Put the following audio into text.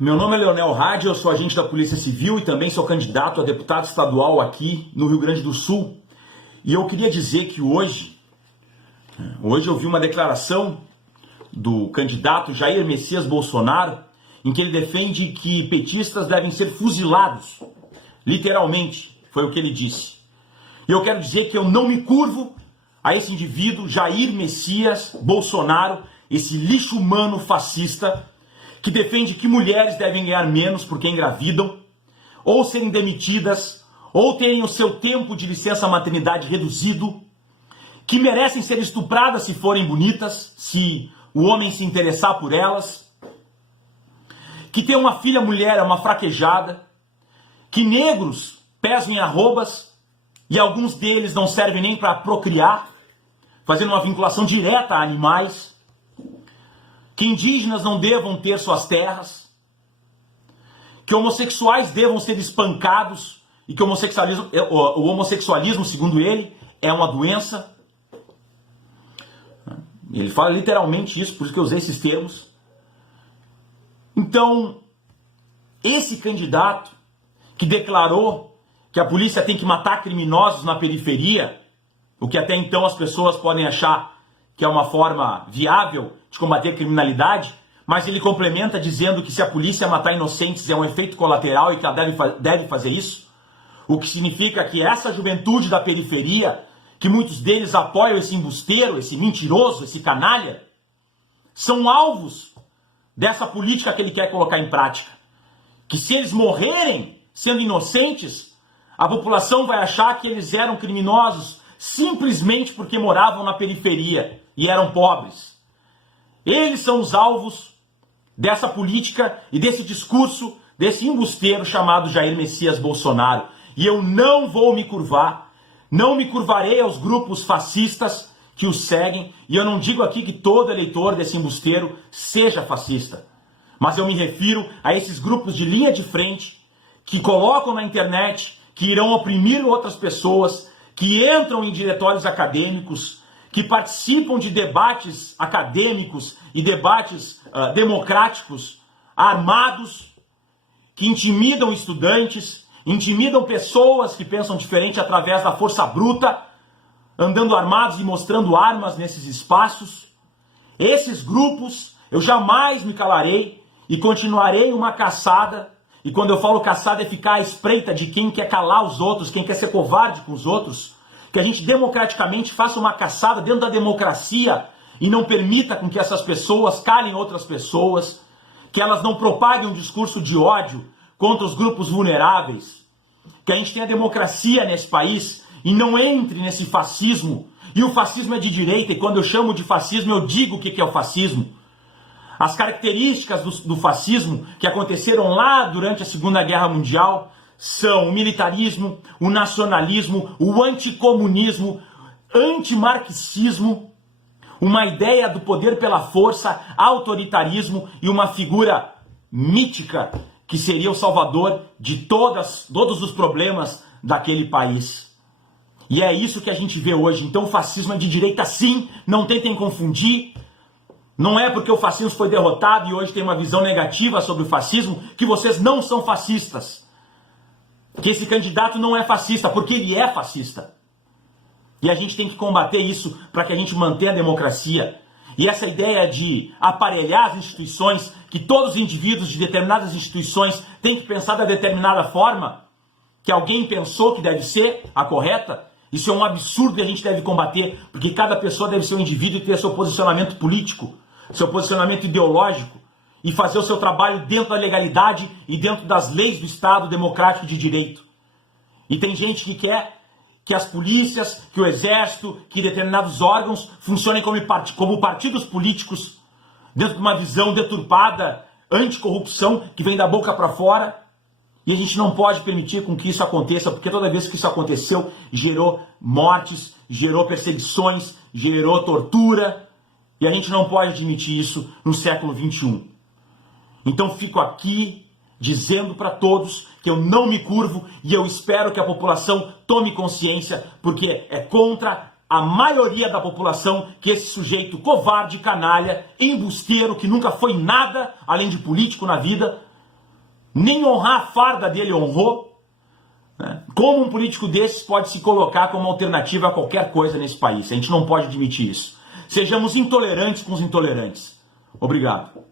Meu nome é Leonel Hadi, eu sou agente da Polícia Civil e também sou candidato a deputado estadual aqui no Rio Grande do Sul. E eu queria dizer que hoje eu vi uma declaração do candidato Jair Messias Bolsonaro, em que ele defende que petistas devem ser fuzilados. Literalmente, foi o que ele disse. E eu quero dizer que eu não me curvo a esse indivíduo, Jair Messias Bolsonaro, esse lixo humano fascista, que defende que mulheres devem ganhar menos porque engravidam, ou serem demitidas, ou terem o seu tempo de licença maternidade reduzido, que merecem ser estupradas se forem bonitas, se o homem se interessar por elas, que ter uma filha mulher é uma fraquejada, que negros pesam em arrobas e alguns deles não servem nem para procriar, fazendo uma vinculação direta a animais, que indígenas não devam ter suas terras, que homossexuais devam ser espancados e que o homossexualismo, segundo ele, é uma doença. Ele fala literalmente isso, por isso que eu usei esses termos. Então, esse candidato que declarou que a polícia tem que matar criminosos na periferia, o que até então as pessoas podem achar que é uma forma viável de combater a criminalidade, mas ele complementa dizendo que se a polícia matar inocentes é um efeito colateral e que ela deve fazer isso, o que significa que essa juventude da periferia, que muitos deles apoiam esse embusteiro, esse mentiroso, esse canalha, são alvos dessa política que ele quer colocar em prática. Que se eles morrerem sendo inocentes, a população vai achar que eles eram criminosos simplesmente porque moravam na periferia e eram pobres. Eles são os alvos dessa política e desse discurso, desse embusteiro chamado Jair Messias Bolsonaro. E eu não vou me curvar, não me curvarei aos grupos fascistas que o seguem, e eu não digo aqui que todo eleitor desse embusteiro seja fascista, mas eu me refiro a esses grupos de linha de frente que colocam na internet que irão oprimir outras pessoas, que entram em diretórios acadêmicos, que participam de debates acadêmicos e debates democráticos armados, que intimidam estudantes, intimidam pessoas que pensam diferente através da força bruta, andando armados e mostrando armas nesses espaços. Esses grupos, eu jamais me calarei e continuarei uma caçada. E quando eu falo caçada é ficar à espreita de quem quer calar os outros, quem quer ser covarde com os outros, que a gente democraticamente faça uma caçada dentro da democracia e não permita com que essas pessoas calem outras pessoas, que elas não propaguem um discurso de ódio contra os grupos vulneráveis, que a gente tenha democracia nesse país e não entre nesse fascismo. E o fascismo é de direita, e quando eu chamo de fascismo eu digo o que é o fascismo. As características do fascismo que aconteceram lá durante a Segunda Guerra Mundial são o militarismo, o nacionalismo, o anticomunismo, antimarxismo, uma ideia do poder pela força, autoritarismo e uma figura mítica que seria o salvador de todos os problemas daquele país. E é isso que a gente vê hoje. Então o fascismo é de direita sim, não tentem confundir. Não é porque o fascismo foi derrotado e hoje tem uma visão negativa sobre o fascismo que vocês não são fascistas. Que esse candidato não é fascista, porque ele é fascista. E a gente tem que combater isso para que a gente mantenha a democracia. E essa ideia de aparelhar as instituições, que todos os indivíduos de determinadas instituições têm que pensar da determinada forma, que alguém pensou que deve ser a correta, isso é um absurdo que a gente deve combater, porque cada pessoa deve ser um indivíduo e ter seu posicionamento político, seu posicionamento ideológico, e fazer o seu trabalho dentro da legalidade e dentro das leis do Estado democrático de direito. E tem gente que quer que as polícias, que o exército, que determinados órgãos funcionem como partidos políticos, dentro de uma visão deturpada, anticorrupção, que vem da boca para fora. E a gente não pode permitir com que isso aconteça, porque toda vez que isso aconteceu, gerou mortes, gerou perseguições, gerou tortura, e a gente não pode admitir isso no século XXI. Então fico aqui dizendo para todos que eu não me curvo e eu espero que a população tome consciência, porque é contra a maioria da população que esse sujeito covarde, canalha, embusteiro, que nunca foi nada além de político na vida, Nem honrar a farda dele honrou. Né? Como um político desses pode se colocar como alternativa a qualquer coisa nesse país? A gente não pode admitir isso. Sejamos intolerantes com os intolerantes. Obrigado.